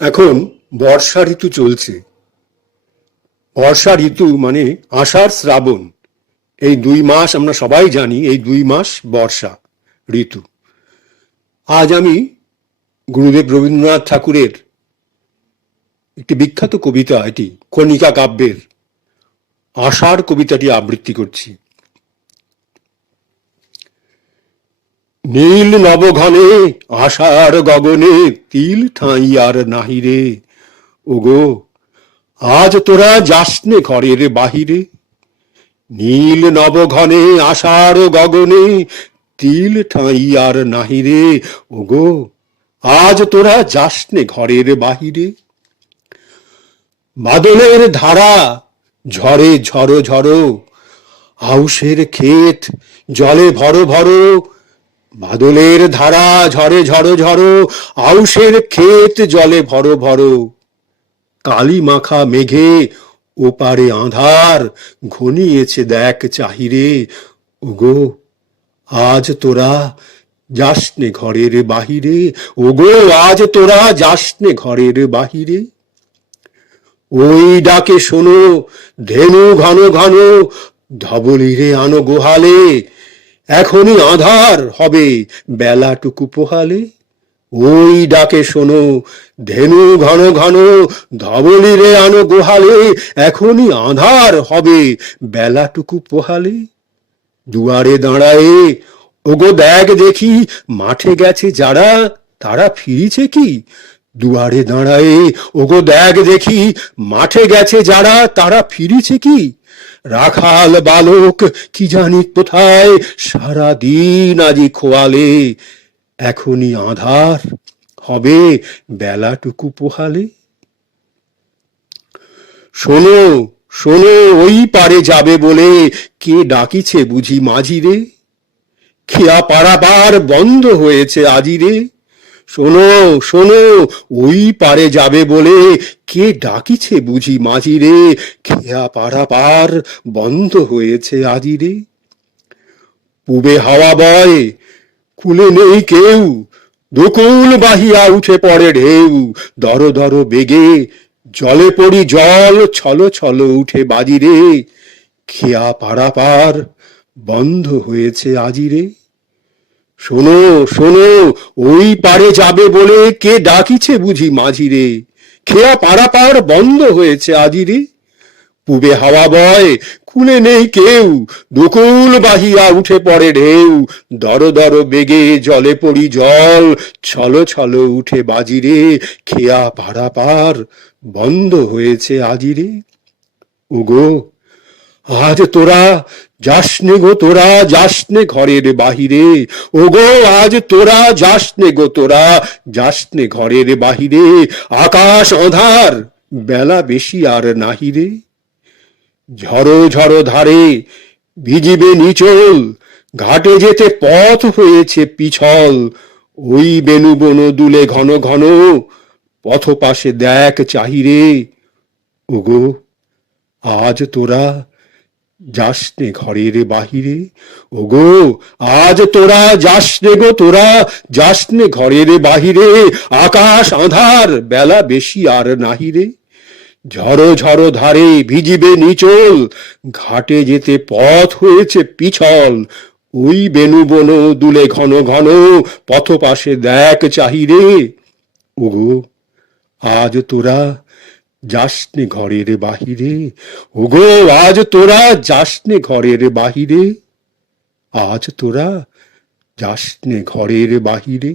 এখন বর্ষা ঋতু চলছে। বর্ষা ঋতু মানে আষাঢ় শ্রাবণ, এই 2 মাস আমরা সবাই জানি, এই 2 মাস বর্ষা ঋতু। আজ আমি গুরুদেব রবীন্দ্রনাথ ঠাকুরের একটি বিখ্যাত কবিতা, এটি কণিকা কাব্যের আষাঢ় কবিতাটি আবৃত্তি করছি। নীল নবঘনে আষাঢ় গগনে তিল ঠাঁই আর নাহি রে, ওগো আজ তোরা যাসনে ঘরের বাহিরে। নীল নবঘনে আষাঢ় গগনে তিল ঠাঁই আর নাহি রে, ওগো আজ তোরা যাসনে ঘরের বাহিরে। বাদলের ধারা ঝরে ঝড়ো ঝড়ো, আউশের ক্ষেত জলে ভরো ভরো। বাদলের ধারা ঝরে ঝড়ো ঝড়ো, আউশের ক্ষেত জলে ভরো ভরো। কালি মাখা মেঘে ওপারে আঁধার ঘনিয়েছে দেখ চাহিরে, ওগো আজ তোরা যাসনে ঘরের বাহিরে, ওগো আজ তোরা যাসনে ঘরের বাহিরে। ওই ডাকে শোনো ধেনু ঘন ঘন, ধবলিরে আনো গোহালে। এখনই আঁধার হবে বেলাটুকু পোহালে। ওই ডাকে শোনো ধেনু ঘন ঘন, ধবলিরে আনো গোহালে। এখনই আঁধার হবে বেলাটুকু পোহালে। দুয়ারে দাঁড়ায়ে ওগো দেখ দেখি, মাঠে গেছে যারা তারা ফিরিছে কি। দুয়ারে দাঁড়ায়ে ওগো দেখ দেখি, মাঠে গেছে যারা তারা ফিরিছে কি। রাখাল বালক কি জানি কোথায়, সারাদিন আজি খোয়ালে। এখনই আঁধার হবে বেলাটুকু পোহালে। শোনো শোনো ওই পারে যাবে বলে, কে ডাকিছে বুঝি মাঝিরে। খেয়া পারাবার বন্ধ হয়েছে আজিরে। শোনো শোনো ওই পারে যাবে বলে, কে ডাকিছে বুঝি মাঝিরে। খেয়া পারাবার বন্ধ হয়েছে আজিরে। পূবে হাওয়া বয় কুলে নেই কেউ, দুকুল বাহিয়া উঠে পড়ে ঢেউ। দর দর বেগে জলে পড়ি জল ছলো ছলো উঠে বাজিরে। খেয়া পারাপার বন্ধ হয়েছে আজিরে। শোনো শোনো ওই পারে যাবে বলে, কে ডাকিছে বুঝি মাঝিরে। খেয়া পারাপার বন্ধ হয়েছে আজিরে। পূবে হাওয়া বয় কুলে নেই কেউ, দুকুল বাহিয়া উঠে পড়ে ঢেউ। দর দর বেগে জলে পড়ি জল ছলো ছলো উঠে বাজিরে। খেয়া পারাপার বন্ধ হয়েছে আজিরে। ওগো আজ তোরা যাসনে গো, তোরা যাসনে ঘরের বাহিরে। ওগো আজ তোরা যাসনে গো, তোরা যাসনে ঘরের বাহিরে। আকাশ আঁধার বেলা বেশি আর নাহিরে। ঝড়ো ঝড়ো ধারে ভিজিবে নিচল, ঘাটে যেতে পথ হয়েছে পিছল। ওই বেনু বন দুলে ঘন ঘন, পথ পাশে দেখ চাহিরে। ওগো আজ তোরা যাসনে ঘরের বাহিরে। ওগো আজ তোরা যাসনে গো, তোরা যাসনে ঘরের বাহিরে। আকাশ আঁধার বেলা বেশি আর নাহিরে। ঝড়ো ঝড়ো ধারে ভিজিবে নিচল, ঘাটে যেতে পথ হয়েছে পিছল। ওই বেনু বন দুলে ঘন ঘন, পথ পাশে দেখ চাহিরে। ওগো আজ তোরা যাসনে ঘরের বাহিরে। ওগো আজ তোরা যাসনে ঘরের বাহিরে। আজ তোরা যাসনে ঘরের বাহিরে।